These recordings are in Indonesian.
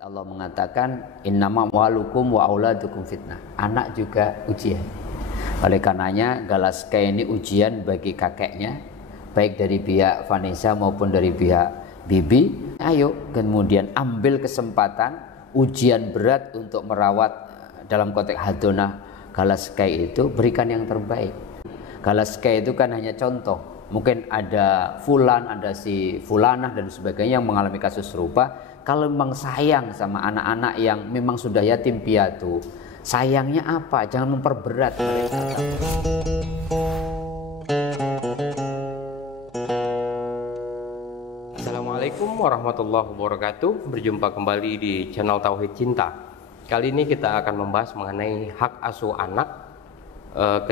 Allah mengatakan innama amwalukum wa auladukum fitnah. Anak juga ujian. Oleh karenanya Galaska ini ujian bagi kakeknya, baik dari pihak Vanessa maupun dari pihak Bibi. Ayo kemudian ambil kesempatan ujian berat untuk merawat dalam konteks hadonah Galaska itu, berikan yang terbaik. Galaska itu kan hanya contoh. Mungkin ada fulan, ada si fulanah dan sebagainya yang mengalami kasus serupa. Kalau memang sayang sama anak-anak yang memang sudah yatim piatu, sayangnya apa? Jangan memperberat mereka. Assalamualaikum warahmatullahi wabarakatuh. Berjumpa kembali di channel Tauhid Cinta. Kali ini kita akan membahas mengenai hak asuh anak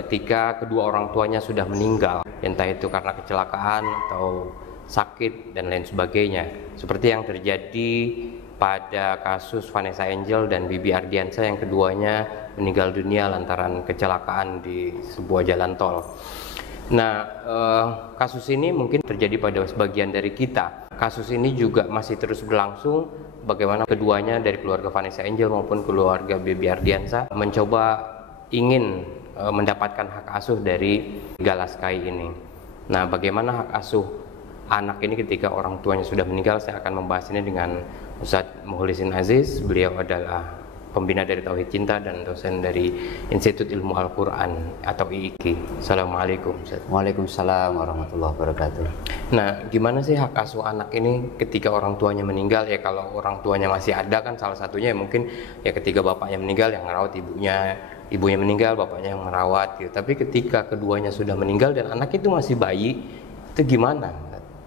ketika kedua orang tuanya sudah meninggal, entah itu karena kecelakaan atau sakit dan lain sebagainya, seperti yang terjadi pada kasus Vanessa Angel dan Bibi Ardiansa yang keduanya meninggal dunia lantaran kecelakaan di sebuah jalan tol. Nah, kasus ini mungkin terjadi pada sebagian dari kita. Kasus ini juga masih terus berlangsung, bagaimana keduanya dari keluarga Vanessa Angel maupun keluarga Bibi Ardiansa mencoba ingin mendapatkan hak asuh dari Galaskai ini. Nah, bagaimana hak asuh anak ini ketika orang tuanya sudah meninggal? Saya akan membahas ini dengan Ustadz Mukhlisin Aziz. Beliau adalah pembina dari Tauhid Cinta dan dosen dari Institut Ilmu Al-Quran atau IIQ. Assalamualaikum Ustadz. Waalaikumsalam warahmatullahi wabarakatuh. Nah, gimana sih hak asuh anak ini ketika orang tuanya meninggal? Ya kalau orang tuanya masih ada kan salah satunya ya mungkin ya ketika bapaknya meninggal yang merawat ibunya meninggal, bapaknya yang merawat gitu. Tapi ketika keduanya sudah meninggal dan anak itu masih bayi, itu gimana?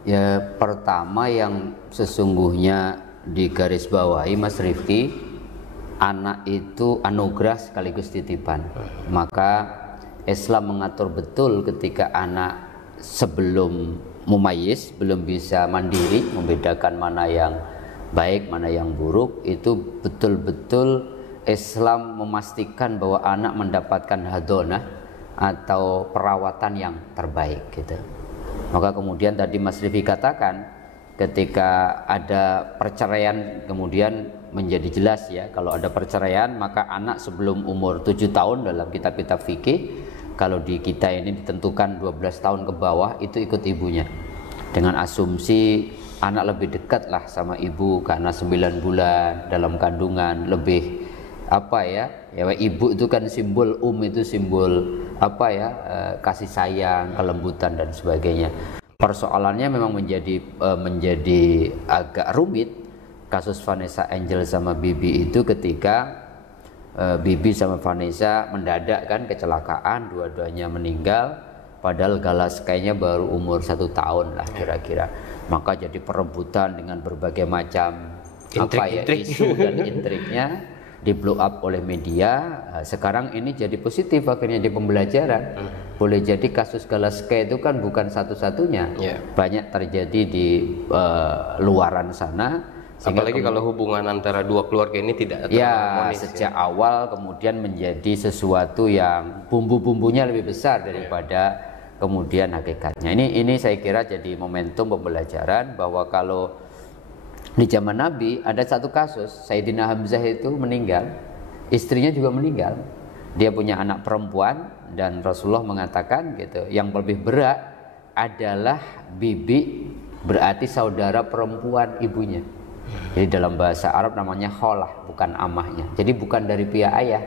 Ya, pertama yang sesungguhnya digarisbawahi Mas Rifki, anak itu anugerah sekaligus titipan. Maka Islam mengatur betul ketika anak sebelum mumayyiz, belum bisa mandiri membedakan mana yang baik, mana yang buruk, itu betul-betul Islam memastikan bahwa anak mendapatkan hadonah atau perawatan yang terbaik gitu. Maka kemudian tadi Mas Rifi katakan ketika ada perceraian kemudian menjadi jelas ya, kalau ada perceraian maka anak sebelum umur 7 tahun dalam kitab-kitab fikih, kalau di kita ini ditentukan 12 tahun ke bawah itu ikut ibunya, dengan asumsi anak lebih dekat lah sama ibu karena 9 bulan dalam kandungan, lebih apa ya ibu itu kan simbol, itu simbol apa ya, kasih sayang, kelembutan dan sebagainya. Persoalannya memang menjadi agak rumit kasus Vanessa Angel sama Bibi itu ketika Bibi sama Vanessa mendadak kan kecelakaan, dua-duanya meninggal, padahal Galaskainya baru umur 1 tahun lah kira-kira. Maka jadi perebutan dengan berbagai macam isu dan intriknya di blow up oleh media. Sekarang ini jadi positif akhirnya di pembelajaran. Boleh jadi kasus Galaska itu kan bukan satu-satunya, banyak terjadi di luaran sana. Apalagi kalau hubungan antara dua keluarga ini tidak harmonis sejak awal kemudian menjadi sesuatu yang bumbu-bumbunya lebih besar daripada kemudian hakikatnya. Ini saya kira jadi momentum pembelajaran bahwa kalau di zaman Nabi ada satu kasus, Sayyidina Hamzah itu meninggal, istrinya juga meninggal. Dia punya anak perempuan dan Rasulullah mengatakan gitu, yang lebih berat adalah bibi, berarti saudara perempuan ibunya. Jadi dalam bahasa Arab namanya kholah, bukan amahnya. Jadi bukan dari pihak ayah.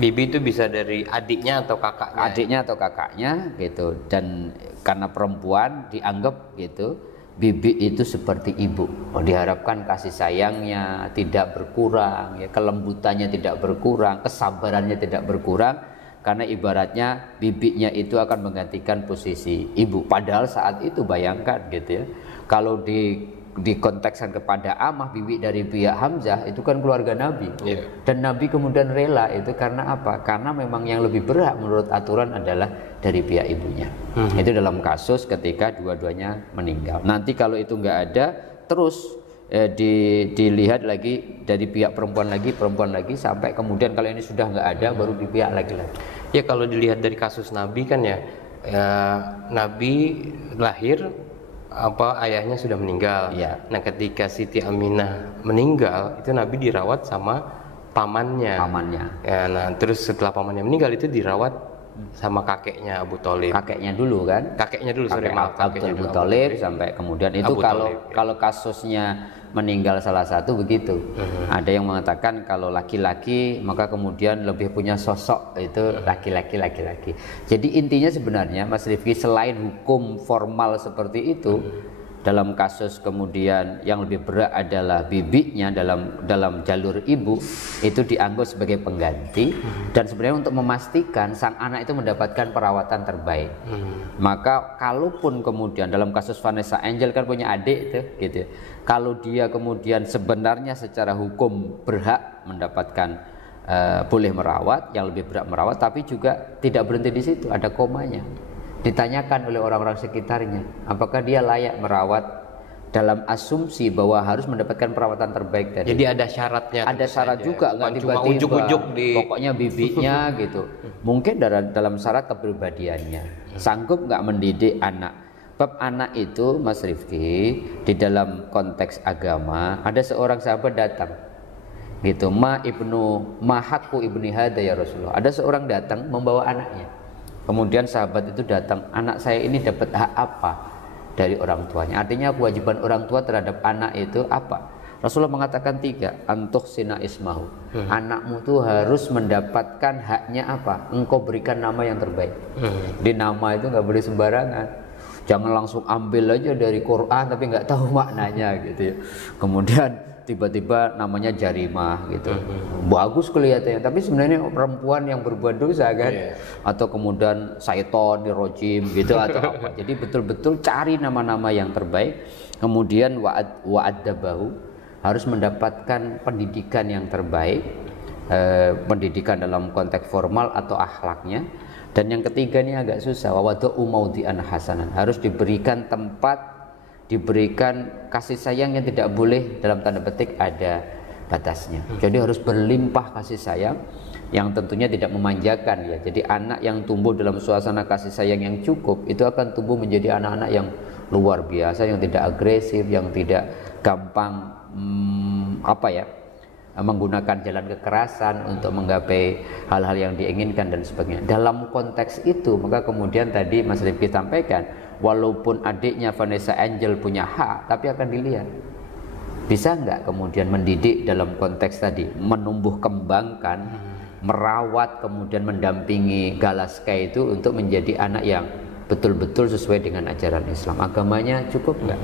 Bibi itu bisa dari adiknya atau kakaknya. Adiknya atau kakaknya gitu. Dan karena perempuan dianggap gitu, bibi itu seperti ibu. Diharapkan kasih sayangnya tidak berkurang, ya, kelembutannya tidak berkurang, kesabarannya tidak berkurang, karena ibaratnya bibinya itu akan menggantikan posisi ibu. Padahal saat itu bayangkan gitu ya, kalau dikontekskan kepada amah, bibi dari pihak Hamzah itu kan keluarga Nabi, dan Nabi kemudian rela itu karena apa? Karena memang yang lebih berhak menurut aturan adalah dari pihak ibunya. Itu dalam kasus ketika dua-duanya meninggal. Nanti kalau itu nggak ada, terus dilihat lagi dari pihak perempuan lagi sampai kemudian kalau ini sudah nggak ada baru di pihak laki-laki. Ya kalau dilihat dari kasus Nabi kan ya, Nabi lahir ayahnya sudah meninggal. Iya. Nah, ketika Siti Aminah meninggal, itu Nabi dirawat sama pamannya. Ya, nah terus setelah pamannya meninggal itu dirawat sama kakeknya Abu Thalib. Kakeknya dulu kan? Kakeknya dulu, sorry, maaf. Abdul Muthalib sampai kemudian itu Abu Thalib, ya. Kalau kasusnya meninggal salah satu begitu. Ada yang mengatakan kalau laki-laki maka kemudian lebih punya sosok itu laki-laki. Jadi intinya sebenarnya Mas Rifki, selain hukum formal seperti itu, dalam kasus kemudian yang lebih berat adalah bibinya dalam jalur ibu itu dianggap sebagai pengganti, dan sebenarnya untuk memastikan sang anak itu mendapatkan perawatan terbaik. Maka kalaupun kemudian dalam kasus Vanessa Angel kan punya adik itu gitu, kalau dia kemudian sebenarnya secara hukum berhak mendapatkan boleh merawat, yang lebih berat merawat, tapi juga tidak berhenti di situ, ada komanya. Ditanyakan oleh orang-orang sekitarnya apakah dia layak merawat, dalam asumsi bahwa harus mendapatkan perawatan terbaik tadi. Jadi ada syaratnya. Ada syarat juga, nggak tiba-tiba ujuk-ujuk pokoknya bibinya gitu. Mungkin dalam syarat kepribadiannya sanggup nggak mendidik anak. Bab anak itu Mas Rifki, di dalam konteks agama ada seorang sahabat datang gitu, hakku ibni hada ya Rasulullah. Ada seorang datang membawa anaknya. Kemudian sahabat itu datang, anak saya ini dapat hak apa dari orang tuanya? Artinya kewajiban orang tua terhadap anak itu apa? Rasulullah mengatakan 3, antuh sina ismahu. Anakmu tuh harus mendapatkan haknya apa? Engkau berikan nama yang terbaik. Di nama itu nggak boleh sembarangan. Jangan langsung ambil aja dari Quran tapi nggak tahu maknanya gitu ya. Kemudian tiba-tiba namanya Jarimah gitu, bagus kelihatannya, tapi sebenarnya perempuan yang berbuat dosa kan, atau kemudian Syaiton, Rojim gitu atau apa. Jadi betul-betul cari nama-nama yang terbaik. Kemudian wa'addabahu, harus mendapatkan pendidikan yang terbaik, pendidikan dalam konteks formal atau akhlaknya. Dan yang ketiga ini agak susah, wawadu'u maudi'an hasanan, harus diberikan tempat, diberikan kasih sayang yang tidak boleh dalam tanda petik ada batasnya. Jadi harus berlimpah kasih sayang yang tentunya tidak memanjakan ya. Jadi anak yang tumbuh dalam suasana kasih sayang yang cukup itu akan tumbuh menjadi anak-anak yang luar biasa, yang tidak agresif, yang tidak gampang menggunakan jalan kekerasan untuk menggapai hal-hal yang diinginkan dan sebagainya. Dalam konteks itu maka kemudian tadi Mas Rifki sampaikan, walaupun adiknya Vanessa Angel punya hak, tapi akan dilihat bisa nggak kemudian mendidik dalam konteks tadi, menumbuh kembangkan, merawat, kemudian mendampingi Galaska itu untuk menjadi anak yang betul-betul sesuai dengan ajaran Islam. Agamanya cukup nggak?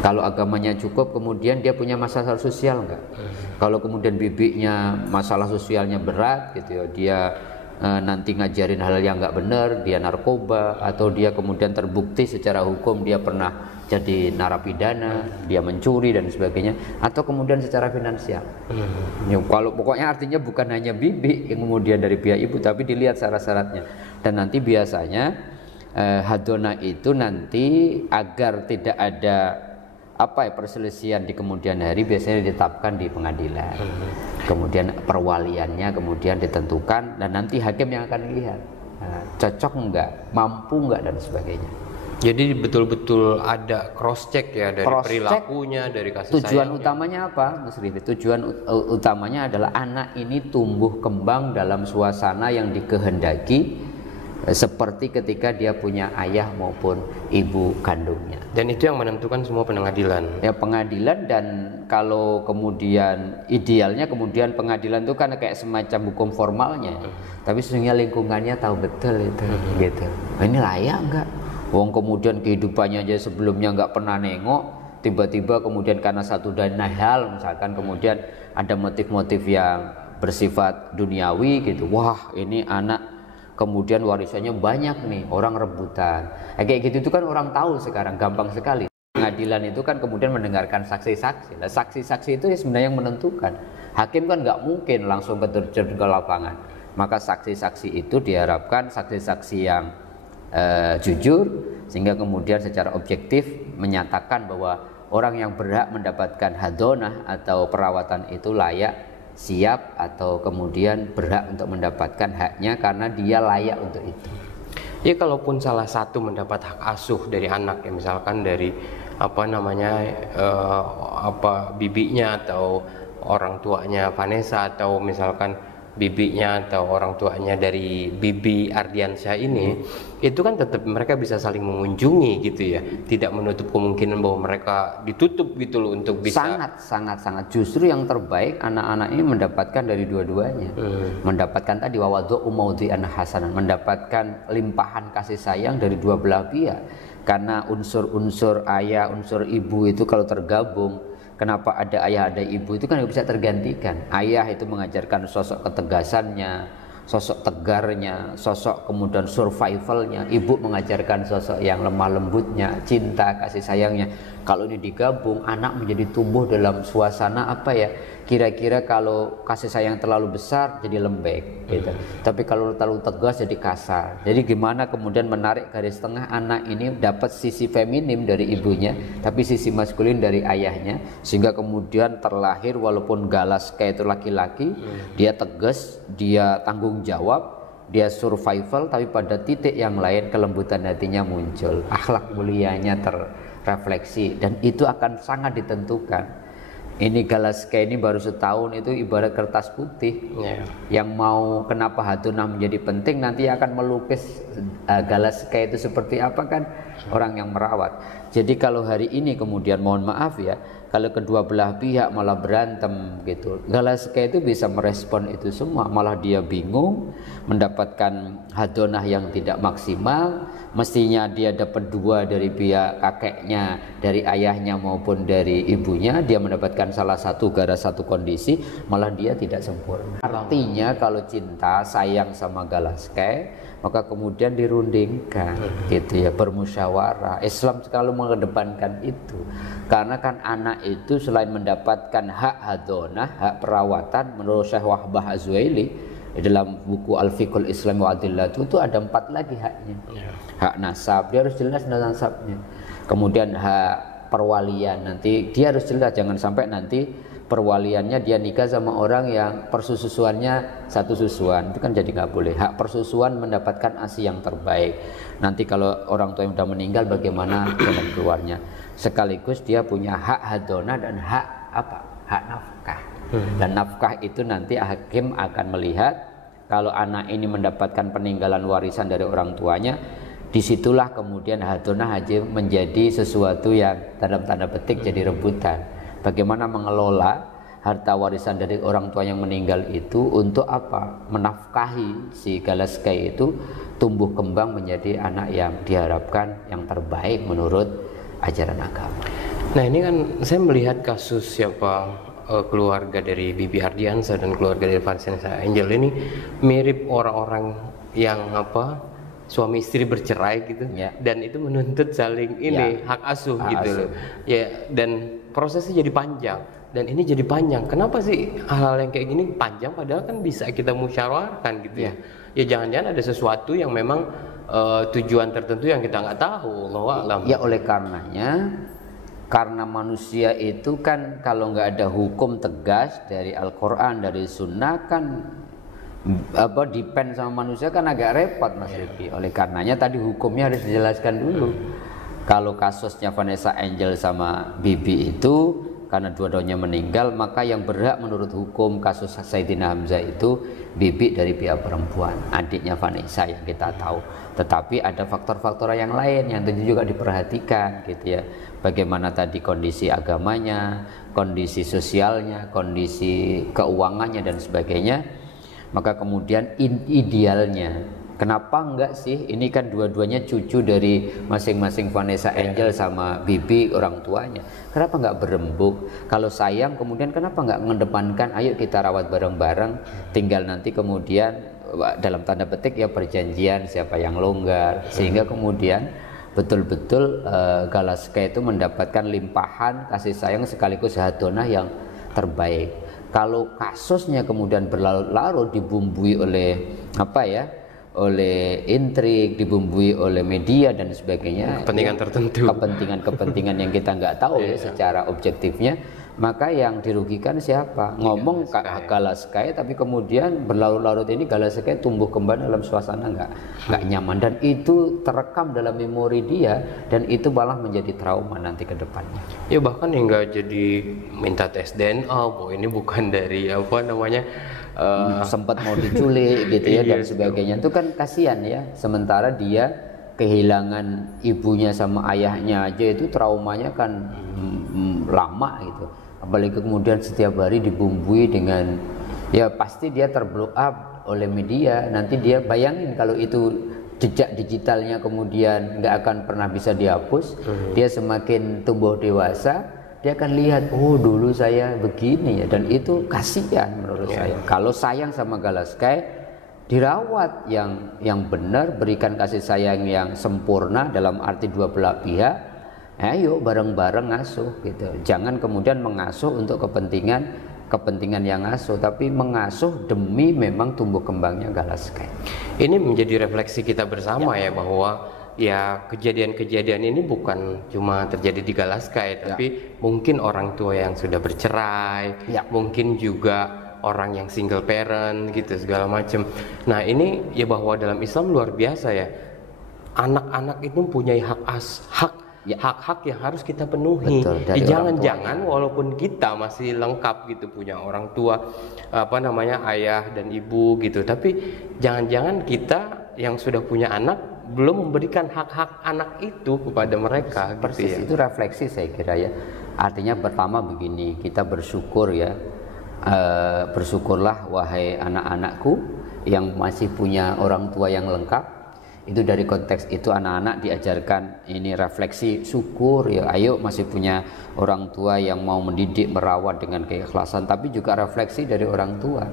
Kalau agamanya cukup, kemudian dia punya masalah sosial nggak? Kalau kemudian bibinya masalah sosialnya berat gitu ya, dia nanti ngajarin hal yang nggak benar, dia narkoba, atau dia kemudian terbukti secara hukum dia pernah jadi narapidana, dia mencuri dan sebagainya, atau kemudian secara finansial. Ya, kalau pokoknya artinya bukan hanya bibi yang kemudian dari pihak ibu, tapi dilihat syarat-syaratnya. Dan nanti biasanya hadona itu nanti agar tidak ada perselisihan di kemudian hari biasanya ditetapkan di pengadilan. Kemudian perwaliannya kemudian ditentukan dan nanti hakim yang akan lihat cocok enggak, mampu enggak dan sebagainya. Jadi betul-betul ada cross check ya dari perilakunya, dari kasih sayangnya. Tujuan utamanya apa, Mas Rifi? Tujuan utamanya adalah anak ini tumbuh kembang dalam suasana yang dikehendaki seperti ketika dia punya ayah maupun ibu kandungnya. Dan itu yang menentukan semua pengadilan. Ya, pengadilan. Dan kalau kemudian idealnya kemudian pengadilan itu kan kayak semacam hukum formalnya, tapi sesungguhnya lingkungannya tahu betul itu gitu. Ini layak enggak? Wong kemudian kehidupannya aja sebelumnya nggak pernah nengok, tiba-tiba kemudian karena satu dan hal misalkan kemudian ada motif-motif yang bersifat duniawi gitu. Wah, ini anak kemudian warisannya banyak nih, orang rebutan. Kayak gitu itu kan orang tahu sekarang gampang sekali. Pengadilan itu kan kemudian mendengarkan saksi-saksi. Nah, saksi-saksi itu sebenarnya yang menentukan. Hakim kan nggak mungkin langsung terjun ke lapangan. Maka saksi-saksi itu diharapkan saksi-saksi yang jujur, sehingga kemudian secara objektif menyatakan bahwa orang yang berhak mendapatkan hadonah atau perawatan itu layak, siap, atau kemudian berhak untuk mendapatkan haknya karena dia layak untuk itu. Ya kalaupun salah satu mendapat hak asuh dari anak, ya misalkan dari bibinya atau orang tuanya Vanessa, atau misalkan bibinya atau orang tuanya dari Bibi Ardiansyah ini, itu kan tetap mereka bisa saling mengunjungi gitu ya, tidak menutup kemungkinan bahwa mereka ditutup gitu loh untuk bisa. Sangat justru yang terbaik anak-anak ini mendapatkan dari dua-duanya, mendapatkan tadi wawadhu maudhi'an hasanan, mendapatkan limpahan kasih sayang dari dua belah pihak, karena unsur-unsur ayah, unsur ibu itu kalau tergabung. Kenapa ada ayah ada ibu itu kan bisa tergantikan. Ayah itu mengajarkan sosok ketegasannya, sosok tegarnya, sosok kemudian survivalnya. Ibu mengajarkan sosok yang lemah lembutnya, cinta, kasih sayangnya. Kalau ini digabung, anak menjadi tumbuh dalam suasana apa ya? Kira-kira kalau kasih sayang terlalu besar jadi lembek gitu. Tapi kalau terlalu tegas jadi kasar. Jadi gimana kemudian menarik garis tengah anak ini dapat sisi feminim dari ibunya, tapi sisi maskulin dari ayahnya, sehingga kemudian terlahir walaupun galas kayak itu laki-laki, dia tegas, dia tanggung jawab, dia survival, tapi pada titik yang lain kelembutan hatinya muncul, akhlak mulianya terrefleksi, dan itu akan sangat ditentukan. Ini Galaske ini baru setahun itu ibarat kertas putih. Yang mau kenapa Hadonah menjadi penting, nanti akan melukis Galaske itu seperti apa kan orang yang merawat. Jadi kalau hari ini kemudian mohon maaf ya, kalau kedua belah pihak malah berantem gitu, Galaske itu bisa merespon itu semua, malah dia bingung, mendapatkan Hadonah yang tidak maksimal. Mestinya dia dapat dua dari pihak kakeknya, dari ayahnya maupun dari ibunya, dia mendapatkan salah satu gara satu kondisi, malah dia tidak sempurna. Artinya kalau cinta sayang sama Galaske, maka kemudian dirundingkan gitu ya, bermusyawarah. Islam selalu mengedepankan itu, karena kan anak itu selain mendapatkan hak Hadonah, hak perawatan, menurut Syekh Wahbah Az-Zuhaili dalam buku Al-Fiqhul Islam wa Adillatuh itu ada 4 lagi haknya. Hak nasab, dia harus jelas nasabnya. Kemudian hak perwalian, nanti dia harus jelas, jangan sampai nanti perwaliannya dia nikah sama orang yang persusuannya satu susuan, itu kan jadi nggak boleh. Hak persusuan mendapatkan ASI yang terbaik. Nanti kalau orang tua yang sudah meninggal bagaimana jalan keluarnya. Sekaligus dia punya hak Hadonah dan hak apa? Hak nafkah. Dan nafkah itu nanti hakim akan melihat kalau anak ini mendapatkan peninggalan warisan dari orang tuanya, disitulah kemudian Hadonah haji menjadi sesuatu yang dalam tanda petik jadi rebutan. Bagaimana mengelola harta warisan dari orang tua yang meninggal itu untuk apa? Menafkahi si Galaske itu tumbuh kembang menjadi anak yang diharapkan yang terbaik menurut ajaran agama. Nah ini kan saya melihat kasus keluarga dari Bibi Ardiansyah dan keluarga dari Vanessa Angel ini mirip orang-orang yang suami istri bercerai gitu ya. Dan itu menuntut saling hak asuh gitu loh ya, dan prosesnya jadi panjang dan ini jadi panjang. Kenapa sih hal-hal yang kayak gini panjang padahal kan bisa kita musyawarahkan gitu ya. Ya jangan-jangan ada sesuatu yang memang tujuan tertentu yang kita nggak tahu, Allahu a'lam. Ya oleh karenanya, karena manusia itu kan kalau nggak ada hukum tegas dari Al-Quran, dari Sunnah kan depend sama manusia kan agak repot Mas Rifki. Oleh karenanya tadi hukumnya harus dijelaskan dulu. Kalau kasusnya Vanessa Angel sama Bibi itu karena dua-duanya meninggal, maka yang berhak menurut hukum kasus Sayyidina Hamzah itu Bibi dari pihak perempuan, adiknya Vanessa yang kita tahu. Tetapi ada faktor-faktor yang lain yang tentu juga diperhatikan gitu ya. Bagaimana tadi kondisi agamanya, kondisi sosialnya, kondisi keuangannya dan sebagainya. Maka kemudian idealnya, kenapa enggak sih? Ini kan dua-duanya cucu dari masing-masing Vanessa Angel sama Bibi orang tuanya. Kenapa enggak berembuk? Kalau sayang kemudian kenapa enggak mengedepankan ayo kita rawat bareng-bareng, tinggal nanti kemudian dalam tanda petik ya perjanjian siapa yang longgar, sehingga kemudian betul-betul Galaske itu mendapatkan limpahan kasih sayang sekaligus Hadonah yang terbaik. Kalau kasusnya kemudian berlarut-larut dibumbui oleh oleh intrik, dibumbui oleh media dan sebagainya, kepentingan tertentu, kepentingan yang kita nggak tahu ya secara objektifnya, Maka yang dirugikan siapa? Ngomong Galaskai tapi kemudian berlarut-larut ini Galaskai tumbuh kembang dalam suasana nggak nyaman, dan itu terekam dalam memori dia, dan itu malah menjadi trauma nanti ke depannya. Ya bahkan hingga jadi minta tes DNA, bahwa ini bukan dari apa namanya sempat mau diculik gitu ya dan sebagainya. Itu kan kasihan ya. Sementara dia kehilangan ibunya sama ayahnya aja itu traumanya kan lama gitu. Apalagi kemudian setiap hari dibumbui dengan, ya pasti dia terblow up oleh media. Nanti dia bayangin kalau itu jejak digitalnya kemudian nggak akan pernah bisa dihapus. Dia semakin tumbuh dewasa, dia akan lihat, oh dulu saya begini ya, dan itu kasihan menurut saya. Kalau sayang sama Galaskai, dirawat yang benar, berikan kasih sayang yang sempurna dalam arti dua belah pihak. Ayo bareng-bareng ngasuh gitu. Jangan kemudian mengasuh untuk kepentingan yang ngasuh, tapi mengasuh demi memang tumbuh kembangnya Galaskai. Ini menjadi refleksi kita bersama ya bahwa ya kejadian-kejadian ini bukan cuma terjadi di Galaskai, tapi mungkin orang tua yang sudah bercerai, mungkin juga orang yang single parent gitu segala macam. Nah ini ya bahwa dalam Islam luar biasa ya, anak-anak itu punya hak-hak yang harus kita penuhi. Jangan-jangan walaupun kita masih lengkap gitu punya orang tua, apa namanya ayah dan ibu gitu, tapi jangan-jangan kita yang sudah punya anak belum memberikan hak-hak anak itu kepada mereka. Persis gitu ya. Itu refleksi saya kira ya. Artinya pertama begini, kita bersyukur ya, bersyukurlah wahai anak-anakku yang masih punya orang tua yang lengkap. Itu dari konteks itu anak-anak diajarkan ini refleksi syukur ya, ayo masih punya orang tua yang mau mendidik, merawat dengan keikhlasan. Tapi juga refleksi dari orang tua,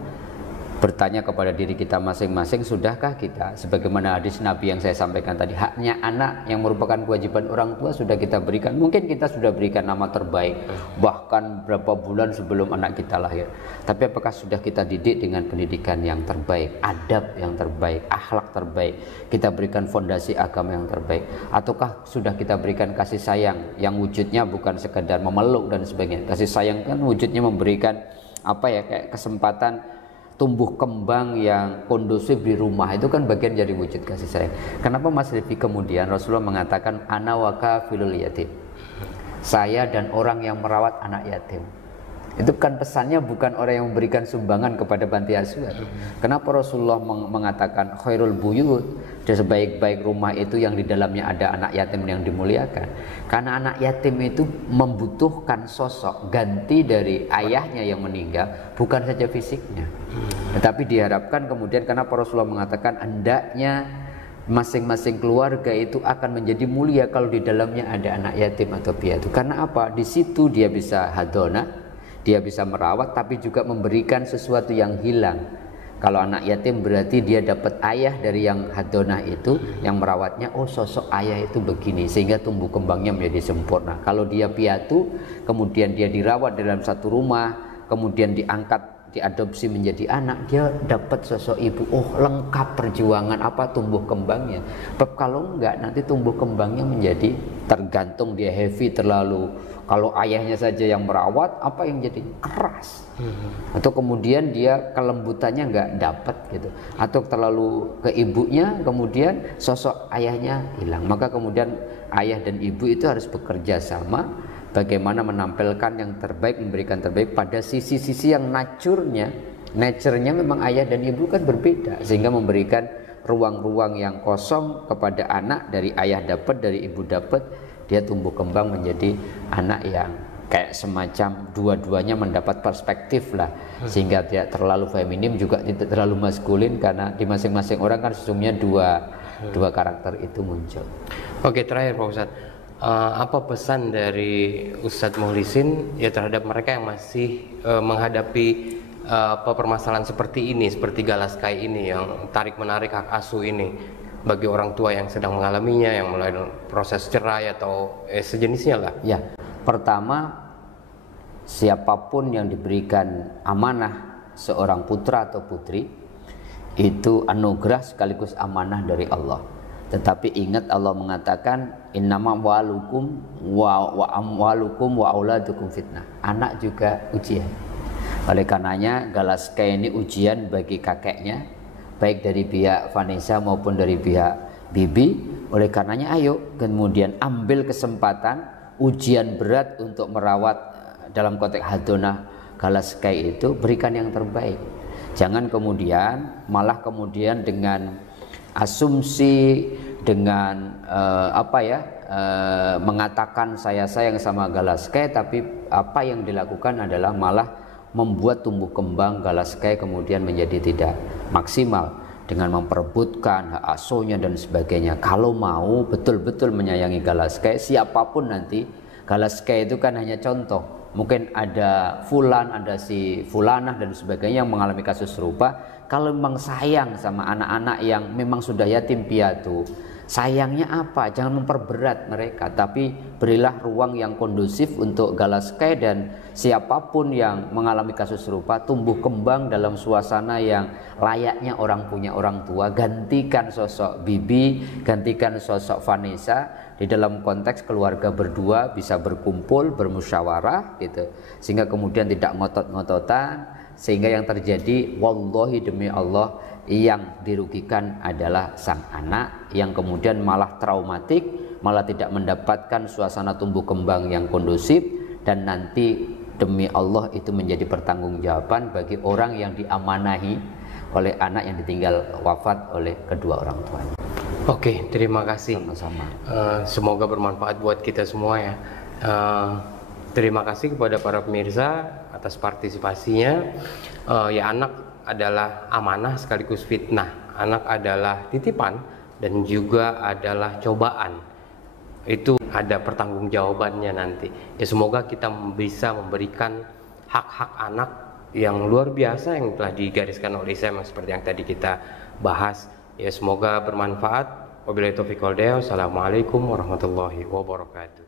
bertanya kepada diri kita masing-masing, sudahkah kita sebagaimana hadis Nabi yang saya sampaikan tadi, haknya anak yang merupakan kewajiban orang tua sudah kita berikan. Mungkin kita sudah berikan nama terbaik bahkan berapa bulan sebelum anak kita lahir, tapi apakah sudah kita didik dengan pendidikan yang terbaik, adab yang terbaik, akhlak terbaik, kita berikan fondasi agama yang terbaik, ataukah sudah kita berikan kasih sayang yang wujudnya bukan sekedar memeluk dan sebagainya. Kasih sayang kan wujudnya memberikan apa ya, kayak kesempatan tumbuh kembang yang kondusif di rumah, itu kan bagian dari wujud kasih sayang. Kenapa Mas Rifki kemudian Rasulullah mengatakan ana wa kafilul yatim, saya dan orang yang merawat anak yatim. Itu kan pesannya bukan orang yang memberikan sumbangan kepada panti asuhan. Kenapa Rasulullah mengatakan khairul buyut, dan sebaik-baik rumah itu yang di dalamnya ada anak yatim yang dimuliakan? Karena anak yatim itu membutuhkan sosok ganti dari ayahnya yang meninggal, bukan saja fisiknya. Tetapi diharapkan kemudian, kenapa Rasulullah mengatakan hendaknya masing-masing keluarga itu akan menjadi mulia kalau di dalamnya ada anak yatim atau piatu. Karena apa? Di situ dia bisa hadona, dia bisa merawat, tapi juga memberikan sesuatu yang hilang. Kalau anak yatim berarti dia dapat ayah dari yang hadonah itu, yang merawatnya, oh sosok ayah itu begini, sehingga tumbuh kembangnya menjadi sempurna. Kalau dia piatu, kemudian dia dirawat dalam satu rumah, kemudian diangkat, diadopsi menjadi anak, dia dapat sosok ibu, oh lengkap perjuangan apa tumbuh kembangnya. Kalau enggak, nanti tumbuh kembangnya menjadi tergantung, dia heavy terlalu. Kalau ayahnya saja yang merawat, apa yang jadi keras, atau kemudian dia kelembutannya nggak dapat gitu, atau terlalu ke ibunya, kemudian sosok ayahnya hilang. Maka kemudian ayah dan ibu itu harus bekerja sama, bagaimana menampilkan yang terbaik, memberikan terbaik pada sisi-sisi yang nature-nya memang ayah dan ibu kan berbeda, sehingga memberikan ruang-ruang yang kosong kepada anak, dari ayah dapat, dari ibu dapat. Dia tumbuh kembang menjadi anak yang kayak semacam dua-duanya mendapat perspektif lah, sehingga tidak terlalu feminim juga tidak terlalu maskulin, karena di masing-masing orang kan sesungguhnya dua karakter itu muncul. Oke, terakhir Pak Ustadz, apa pesan dari Ustadz Mukhlisin ya terhadap mereka yang masih menghadapi permasalahan seperti ini, seperti Galaskai ini, yang tarik-menarik hak asuh ini, bagi orang tua yang sedang mengalaminya, yang mulai proses cerai atau sejenisnya lah? Ya, pertama, siapapun yang diberikan amanah seorang putra atau putri, itu anugerah sekaligus amanah dari Allah. Tetapi ingat Allah mengatakan innama walukum wa amwalukum wa auladukum fitnah. Anak juga ujian. Oleh karenanya Galaska ini ujian bagi kakeknya, baik dari pihak Vanessa maupun dari pihak Bibi. Oleh karenanya ayo kemudian ambil kesempatan ujian berat untuk merawat dalam konteks hadonah Galaska itu, berikan yang terbaik. Jangan kemudian malah kemudian dengan asumsi, dengan mengatakan saya sayang sama Galaska, tapi apa yang dilakukan adalah malah membuat tumbuh kembang Galaska kemudian menjadi tidak maksimal dengan memperebutkan hak asuhnya dan sebagainya. Kalau mau betul-betul menyayangi Galaska, siapapun nanti, Galaska itu kan hanya contoh. Mungkin ada fulan, ada si fulanah dan sebagainya yang mengalami kasus serupa. Kalau memang sayang sama anak-anak yang memang sudah yatim piatu, sayangnya apa? Jangan memperberat mereka, tapi berilah ruang yang kondusif untuk Galaska dan siapapun yang mengalami kasus serupa tumbuh kembang dalam suasana yang layaknya orang punya orang tua. Gantikan sosok Bibi, gantikan sosok Vanessa. Di dalam konteks keluarga berdua bisa berkumpul, bermusyawarah gitu, sehingga kemudian tidak ngotot-ngototan, sehingga yang terjadi wallahi demi Allah yang dirugikan adalah sang anak yang kemudian malah traumatik, malah tidak mendapatkan suasana tumbuh kembang yang kondusif, dan nanti demi Allah itu menjadi pertanggungjawaban bagi orang yang diamanahi oleh anak yang ditinggal wafat oleh kedua orang tuanya. Oke, terima kasih. Sama-sama. Semoga bermanfaat buat kita semua ya. Terima kasih kepada para pemirsa atas partisipasinya. Ya, anak adalah amanah sekaligus fitnah. Anak adalah titipan dan juga adalah cobaan. Itu ada pertanggungjawabannya nanti. Ya, semoga kita bisa memberikan hak-hak anak yang luar biasa yang telah digariskan oleh Islam seperti yang tadi kita bahas. Ya, semoga bermanfaat. Wabillahi taufiq wal hidayah. Wassalamualaikum warahmatullahi wabarakatuh.